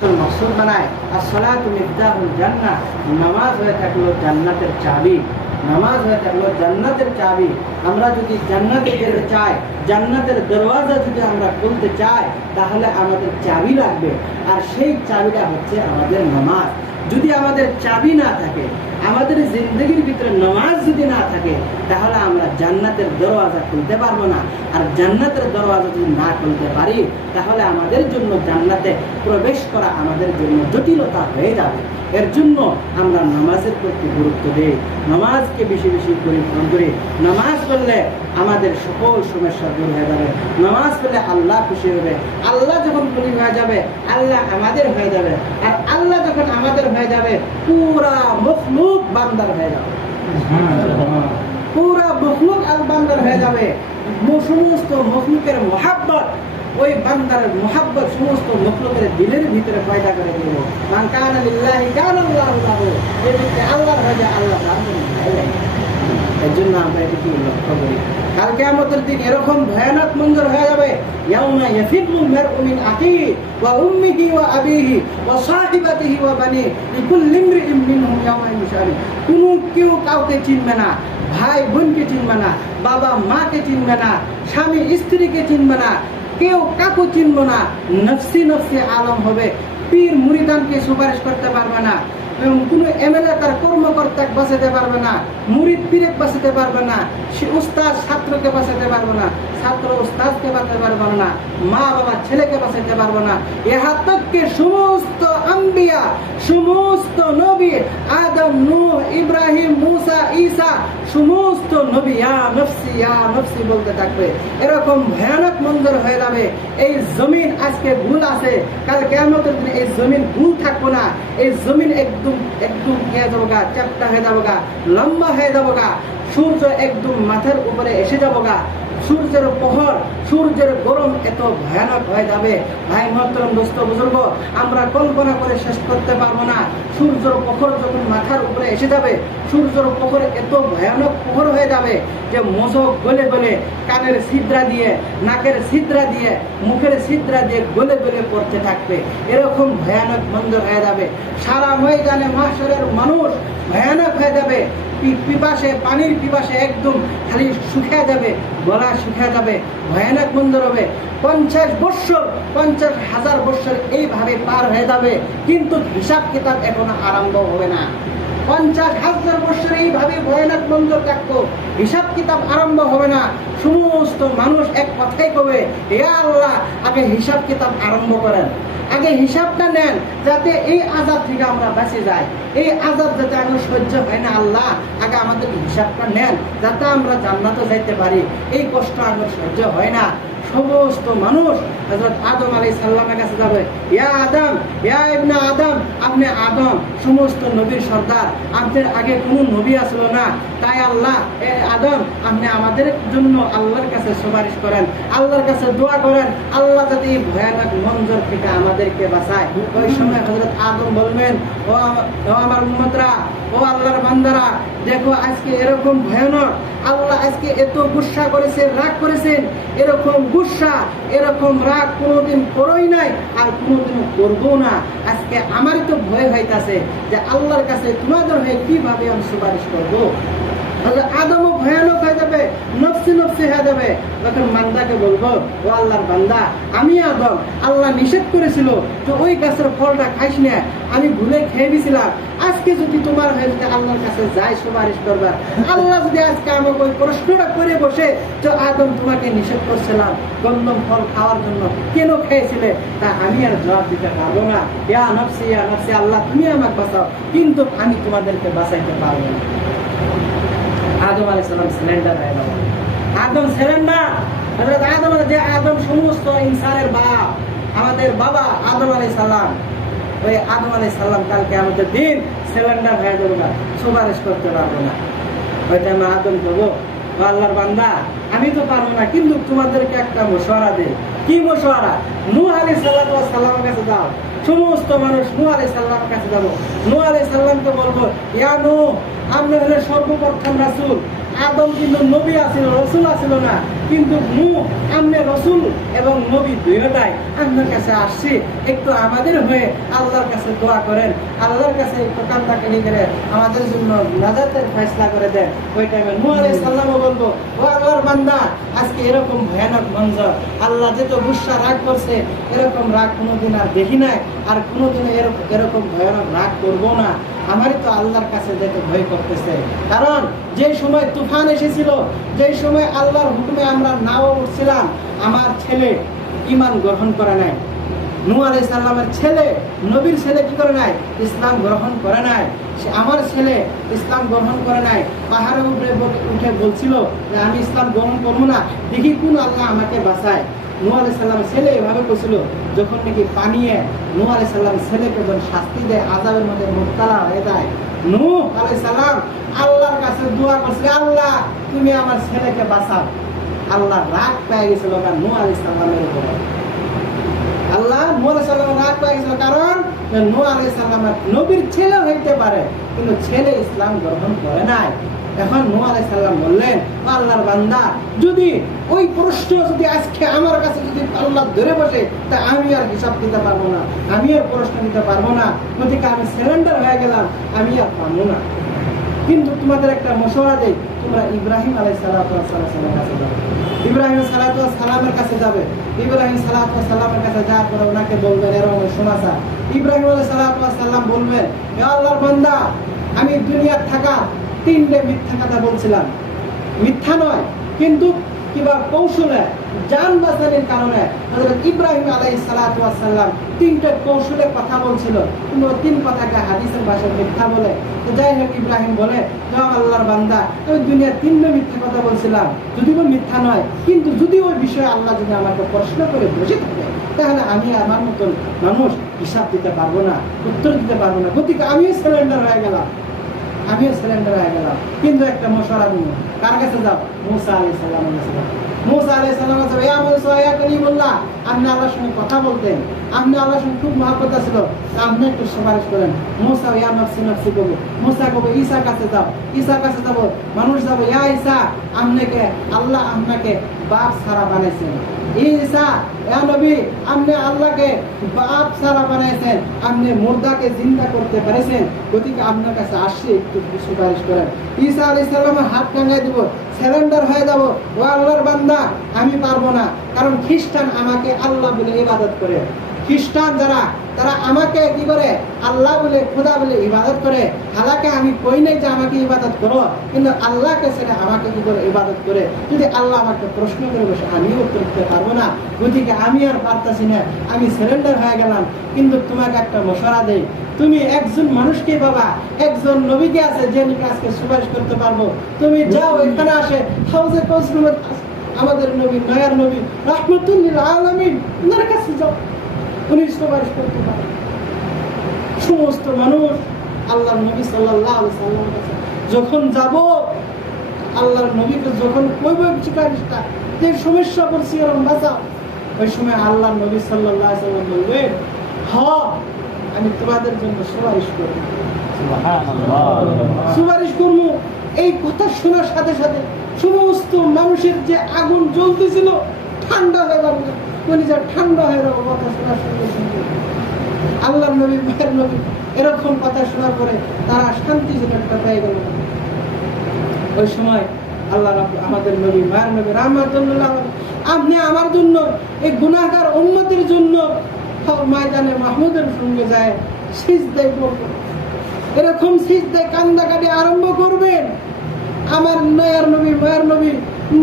মকসুদ বানায় আর সলাত মিফতাহুল জান্নাহ, নামাজ হয়ে থাকল জান্নাতের চাবি, নামাজ হয়ে থাকল জান্নাতের চাবি। আমরা যদি জান্নাতে যেতে চাই, জান্নাতের দরওয়াজা যদি আমরা খুলতে চাই, তাহলে আমাদের চাবি লাগবে। আর সেই চাবিটা হচ্ছে আমাদের নামাজ। যদি আমাদের চাবি না থাকে, আমাদের জিন্দগির ভিতরে নামাজ যদি না থাকে, তাহলে আমরা জান্নাতের দরওয়াজা খুলতে পারব না। আর জান্নাতের দরওয়াজা যদি না খুলতে পারি, তাহলে আমাদের জন্য জান্নাতে প্রবেশ করা আমাদের জন্য জটিলতা হয়ে যাবে। এর জন্য আমরা নামাজের প্রতি গুরুত্ব দিই। নামাজকে বেশি বেশি পরিশ্রম করি। নামাজ পড়লে আমাদের সকল সমস্যা দূর হয়ে যাবে। নামাজ পড়লে আল্লাহ খুশি হবে। আল্লাহ যখন খুশি হয়ে যাবে, আল্লাহ আমাদের হয়ে যাবে। আর আল্লাহ যখন আমাদের হয়ে যাবে, পুরা মখলুক বান্দার হয়ে যাবে। পুরা মখলুক আল বান্দার হয়ে যাবে। সমস্ত মখলুকের মহাব্বত, ওই বান্দার মহাব্বত সমস্ত মখলুকের দিলের ভিতরে পয়দা করে দিব মান কান লিল্লাহি কান আল্লাহু লাহু এই ব্যক্তি আল্লাহর হয়ে যায় আল্লাহ। এর জন্য আমরা এটিকে লক্ষ্য করি। কালকে আমাদের দিন এরকম ভয়ানক মঞ্জর হয়ে যাবে। ইয়াউমা ইয়াফিরুল মারউ মিন আখিহি ওয়া উম্মিহি ওয়া আবিহি ওয়া সাহিবাতিহি ওয়া বানি লিকুল্লি ইমরিইম মশারি কোনো কেউ কাউকে চিনবে না, ভাই বোনকে চিনবে না, বাবা মাকে চিনবে না, স্বামী স্ত্রীকে চিনবে না, কেউ কাকু চিনবে না, নফসি নফসি আলম হবে, পীর মুরিদানকে সুপারিশ করতে পারবে না। কোনো এমএলএ তার কর্মকর্তাকে বাঁচাতে পারবে না পীরেক বাঁচাতে পারবে না, সে উস্তাদ, ছাত্রকে বাঁচাতে পারবে না, ছাত্র উস্তাদকে বাঁচাতে পারবে না, মা বাবা ছেলেকে বাঁচাতে পারবে না। সমস্ত আম্বিয়া, সমস্ত নবী, আদম ইব্রাহিম, মুসা, ঈসা, সমস্ত নবী, ইয়া নফসি ইয়া নফসি বলতে থাকবে। এরকম ভয়ানক মঞ্জর হয়ে যাবে। এই জমিন আজকে ভুল আছে, কাল কেমতের দিনে এই জমিন ভুল থাকব না। এই জমিন একদম একদম হয়ে যাব গা চ্যাপ্টা হয়ে যাব গা লম্বা হয়ে যাব গা সূর্য একদম মাথার উপরে এসে যাব গা সূর্যের প্রহর, সূর্যের গরম এত ভয়ানক হয়ে যাবে। ভাই মহতরম দোস্ত, বুজুর্গ, আমরা কল্পনা করে শেষ করতে পারব না। সূর্যের প্রহর যখন মাথার উপরে এসে যাবে, সূর্যর প্রহর এত ভয়ানক প্রহর হয়ে যাবে যে মশক গলে গলে কানের ছিদ্রা দিয়ে, নাকের ছিদ্রা দিয়ে, মুখের ছিদ্রা দিয়ে গলে গলে পড়তে থাকবে। এরকম ভয়ানক বন্ধ হয়ে যাবে। সারা ময়দানে মাসরের মানুষ ভয়ানক হয়ে যাবে। পিপাসে, পানির পিপাসে একদম খালি শুকিয়ে যাবে, গলা শুকিয়ে যাবে, ভয়ানক বন্দর হবে। পঞ্চাশ বৎসর, পঞ্চাশ হাজার বৎসর এইভাবে পার হয়ে যাবে, কিন্তু হিসাব কিতাব এখনও আরম্ভ হবে না। পঞ্চাশ হাজার বছর এইভাবে ভয়ানক মন্দ থাকতো হিসাব কিতাব আরম্ভ হবে না। সমস্ত মানুষ এক কথাই কবে, হে আল্লাহ, আগে হিসাব কিতাব আরম্ভ করেন। আগে হিসাবটা নেন, যাতে এই আজাদ থেকে আমরা বেঁচে যাই। এই আজাদ যাতে আগে সহ্য হয় না, আল্লাহ, আগে আমাদের হিসাবটা নেন, যাতে আমরা জান্নাতে যাইতে পারি। এই কষ্ট আমার সহ্য হয় না। সমস্ত মানুষ হজরত আদম আলাই সাল্লামের কাছে যাবে। ইয়া আদম, ইয়া ইবনা আদম, আপনি আদম, সমস্ত নবীর সর্দার। আপনার আগে কোনো নবী আসলো না। তাই আল্লাহ, এ আদম, আপনি আমাদের জন্য আল্লাহর কাছে সুপারিশ করেন, আল্লাহর কাছে দোয়া করেন। আল্লাহ যাতে এই ভয়ানক মঞ্জর থেকে আমাদেরকে বাঁচায়। ওই সময় হজরত আদম বলবেন ও আমা- ও আমার উম্মতরা, ও আল্লাহর বান্দারা, দেখো আজকে এরকম ভয়ানক, আল্লাহ আজকে এত গুসা করেছেন, রাগ করেছেন, এরকম গুসা, এরকম রাগ কোনোদিন করোই নাই আর কোনোদিনও করব না। আজকে আমারই তো ভয় হইতাছে যে আল্লাহর কাছে তোমাদের হয়ে কীভাবে আমি সুপারিশ করব? আদমও ভয়ানক হয়ে যাবে, নফসি নফসি হয়ে যাবে। তখন বান্দাকে বলব, ও আল্লাহর বান্দা, আমি আদম, আল্লাহ নিষেধ করেছিল যে ওই গাছের ফলটা খাইস না, আমি ভুলে খেয়ে দিয়েছিলাম আজকে যদি তোমার হয়ে যদি আল্লাহর কাছে যাই সুপারিশ করবার আল্লাহ যদি আজকে আমাকে ওই প্রশ্নটা করে বসে তো আদম, তোমাকে নিষেধ করছিলাম, গন্ধম ফল খাওয়ার জন্য কেন খেয়েছিলে? তা আমি আর জবাব দিতে পারব না। ইয়া নফসি ইয়া নফসি, আল্লাহ, তুমি আমাকে বাঁচাও, কিন্তু আমি তোমাদেরকে বাঁচাইতে পারব না। আদম আলি সালাম সিলেন্ডার হয়ে গেল আদম সিলেন্ডার হজরত আদম যে আদম সমস্ত ইনসানের বাপ, আমাদের বাবা আদম আলি সালাম। ওই আদম আলি সাল্লাম কালকে আমাদের দিন সিলেন্ডার হয়ে যাব না, সুপারিশ করতে পারব না। ওইটা আমি আদম করব। আল্লাহর বান্দা, আমি তো পারব না, কিন্তু তোমাদেরকে একটা মশওয়ারা দে। কি মশওয়ারা? নূহ সালাতু ওয়াস সালামের কাছে যাও সমস্ত মানুষ নূহ আলাইহিস সালামের কাছে যাব। নূহ আলাইহিস সালামকে বলব, ইয়া নূহ আপনি হলে সর্বপ্রথম রাসূল। আদম কিন্তু নবী আছিল, রাসূল আছিল না। কিন্তু মু আমনে রসুল এবং নবী দুইটাই আপনার কাছে আসছি। একটু আমাদের হয়ে আল্লাহর কাছে দোয়া করেন। আল্লাহর কাছে একটু কান্দা কানি করে আমাদের জন্য নাজাতের ফয়সলা করে দেন। ওই টাইমে নু আলাই সাল্লামও বলব, ও আল্লাহর বান্দা, আজকে এরকম ভয়ানক মঞ্জর। আল্লাহ যেত গুসা রাগ করছে, এরকম রাগ কোনোদিন আর দেখি নাই। আর কোনোদিন এরকম এরকম ভয়ানক রাগ করব না। আমারই তো আল্লাহর কাছে যেতে ভয় করতেছে। কারণ যে সময় তুফান এসেছিল যে সময় আল্লাহর হুকুমে আমরা নাও উঠছিলাম, আমার ছেলে ইমান গ্রহণ করে নাই। নূ আলাই সাল্লামের ছেলে, নবীর ছেলে কি করে নাই? ইসলাম গ্রহণ করে নাই। সে আমার ছেলে ইসলাম গ্রহণ করে নাই। পাহাড়ের উপরে উঠে বলছিল যে, আমি ইসলাম গ্রহণ করব না। দেখি কোন আল্লাহ আমাকে বাঁচায়। নূ আলাই সাল্লামের ছেলে এভাবে করছিল যখন নাকি পানিয়ে নূ আলাই সাল্লামের ছেলেকে যখন শাস্তি দেয় আজাবের মধ্যে মোবতালা হয়ে যায়। নূ আলাই সাল্লাম আল্লাহর কাছে দোয়া করছিল আল্লাহ, তুমি আমার ছেলেকে বাঁচাও। আল্লাহ রাগ পেয়ে গেছিল নূ আলাই সাল্লামের উপরে। আল্লাহ আলাইহিস সালামের রাগ পেয়ে গেছিল কারণ নূহ আলাইহিস সালামের নবীর ছেলে হইতে পারে, কিন্তু ছেলে ইসলাম গ্রহণ করে নাই। এখন নূহ আলাইহিস সালাম বললেন, "ও আল্লাহর বান্দা, যদি ওই প্রশ্ন যদি আজকে আমার কাছে যদি আল্লাহ ধরে বসে, তা আমি আর হিসাব দিতে পারব না, আমি আর প্রশ্ন দিতে পারব না। গতিকে আমি সিলিন্ডার হয়ে গেলাম, আমি আর পাবো না। কিন্তু তোমাদের একটা মশলা দেয় তোমরা ইব্রাহিম আলাই সালাতামের কাছে যাবে। ইব্রাহিম সালাতু সালামের কাছে যাবে। ইব্রাহিম সালাতু সালামের কাছে যাওয়ার পরে ওনাকে বলবেন এরকম শোনাসা ইব্রাহিম আলাই সালাতুয়া সাল্লাম বলবেন হে আল্লাহর বান্দা, আমি দুনিয়ার থাকা, তিনটে মিথ্যা কথা বলছিলাম। মিথ্যা নয়, কিন্তু কিবা কৌশলে কারণে হযরত ইব্রাহিম আলাইহিস সালাতু সাল্লাম তিনটে কৌশলে কথা বলছিল। তিন কথাকে হাদিসের ভাষায় মিথ্যা বলে। তো যাই হোক, ইব্রাহিম বলে আল্লাহর বান্দা মিথ্যা কথা বলছিলাম। মিথ্যা নয়, কিন্তু যদি ওই বিষয়ে আল্লাহ যদি আমাকে প্রশ্ন করে বসে থাকে, তাহলে আমি আমার মতন মানুষ হিসাব দিতে পারব না, উত্তর দিতে পারব না। গতিকে আমিও সিলিন্ডার হয়ে গেলাম। আমিও সিলিন্ডার হয়ে গেলাম। কিন্তু একটা মশলা দিন কার কাছে যাও? মুসা আলি আলি সাল্লাম করিমুল্লাহ আপনি আল্লাহর সঙ্গে কথা বলতেন। আপনি আল্লাহর সঙ্গে খুব ছিল আপনি একটু সুপারিশ করেন। মুসা ইয়া নফসি নফসি করব কাছে যাও। ঈসার কাছে যাব। মানুষ যাব, ইয়া ঈসা আপনাকে আল্লাহ আপনাকে বাপ সারা বানাইছেন। আপনি করতে পারেছেন। গতিকে আপনার কাছে আসছি সুপারিশ করেন। হাত টাঙ্গাই দিব হয়ে বান্দা, আমি পারব না। কারণ খ্রিস্টান আমাকে আল্লাহ বলে ইবাদত করে। খ্রিস্টান যারা, তারা আমাকে কি করে? আল্লাহ বলে, খোদা বলে ইবাদত করে। হালাকে আমি কই নাই যে আমাকে ইবাদত করো? কিন্তু আল্লাহকে সেটা আমাকে কি করে ইবাদত করে? যদি আল্লাহ আমাকে প্রশ্ন করে বসে, আমিও উত্তর দিতে পারব না। গতিকে আমি আর পারতাছি না। আমি সিলিন্ডার হয়ে গেলাম। কিন্তু তোমাকে একটা মশলা দেই। তুমি একজন মানুষকে বাবা একজন নবীকে আছে, যে নাকি আজকে সুপারিশ করতে পারব। তুমি যাও, এখানে আসে। হাউজে কৌশল আমাদের নবী নয়ার নবী, রহমতুল্লিল আলমিন, ওনার কাছে যাও। উনি সুপারিশ করতে পারেন সমস্ত মানুষ আল্লাহ নবী সাল্লাহ সাল্লামের কাছে। যখন যাব আল্লাহর নবীকে যখন কইব সুপারিশটা যে সমস্যা করছি এরকম বাঁচাও। ওই সময় আল্লাহ নবী সাল্লাহ সাল্লাম বলবে হ আমি তোমাদের জন্য সুপারিশ করব। সুপারিশ করব। এই কথা শোনার সাথে সাথে সমস্ত মানুষের যে আগুন জ্বলতেছিল ঠান্ডা হয়ে যাবে কলিজা ঠান্ডা হয়ে যাবে কথা শোনার সঙ্গে সঙ্গে। আল্লাহ নবী, মায়ের নবী এরকম কথা শোনার পরে তারা শান্তি যেন একটা পেয়ে গেল। ওই সময় আল্লাহ আমাদের নবী, মায়ের নবী, রাহমাতুল্লাহ আপনি আমার জন্য এই গুনাহগার উন্নতির জন্য ময়দানে মাহমুদের সঙ্গে যায়, সিজদায় এরকম সিজদায় কান্দাকাটি আরম্ভ করবেন। আমার নয়ার নবী, মায়ের নবী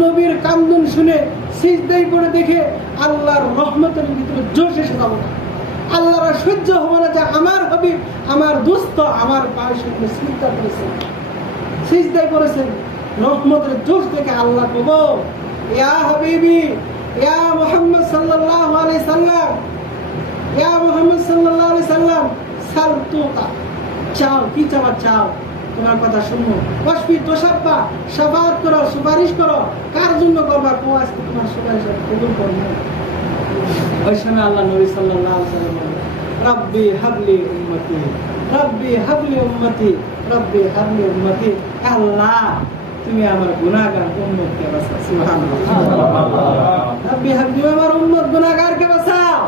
নবীর কান্দন শুনে সিজদাই পড়ে দেখে আল্লাহর রহমতের ভিতরে জোশ এসে যাব। আল্লাহর সহ্য হবে না যে আমার হবি, আমার দুস্থ আমার পায়ের সঙ্গে সিজদা করেছেন সিজদাই করেছেন রহমতের জোশ দেখে আল্লাহ কব, ইয়া হাবিবি, ইয়া মোহাম্মদ সাল্লাল্লাহু আলাইহি সাল্লাম, ইয়া মোহাম্মদ সাল্লাল্লাহু আলাইহি সাল্লাম, সাল তুকা চাও, কি চাওয়ার চাও? তোমার কথা শুনব। অস্পি তোষাব্বা সাফাত করো সুপারিশ করো। কার জন্য করবা? কো আজকে তোমার সুপারিশ কবুল করব। ওই সময় আল্লাহ নবী বলেন, রব্বি হাবলি উম্মতি রব্বি হাবলি উম্মতি রব্বি হাবলি উম্মতি। আল্লাহ তুমি আমার গুনাহগার উম্মতকে বাঁচাও। সুবহানাল্লাহ। রব্বি হাবলি আমার উম্মত গুনাহগারকে বাঁচাও।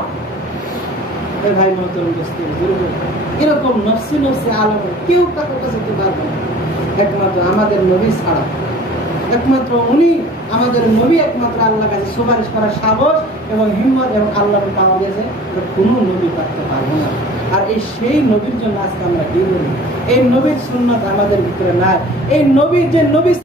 এ ভাই মহতরম দোস্তের বুজুর্গ এরকম নফসি নফসি আলম কেউ তাকে বাঁচাতে পারবে না। একমাত্র আমাদের নবী ছাড়া। একমাত্র উনি আমাদের নবী, একমাত্র আল্লাহ কাছে সুপারিশ করার সাহস এবং হিম্মত এবং আল্লাহ পাওয়া গেছে কোনো নবী পারতে পারব না। আর এই সেই নবীর জন্য আজকে আমরা কি করি? এই নবীর সুন্নত আমাদের ভিতরে নাই। এই নবীর যে নবী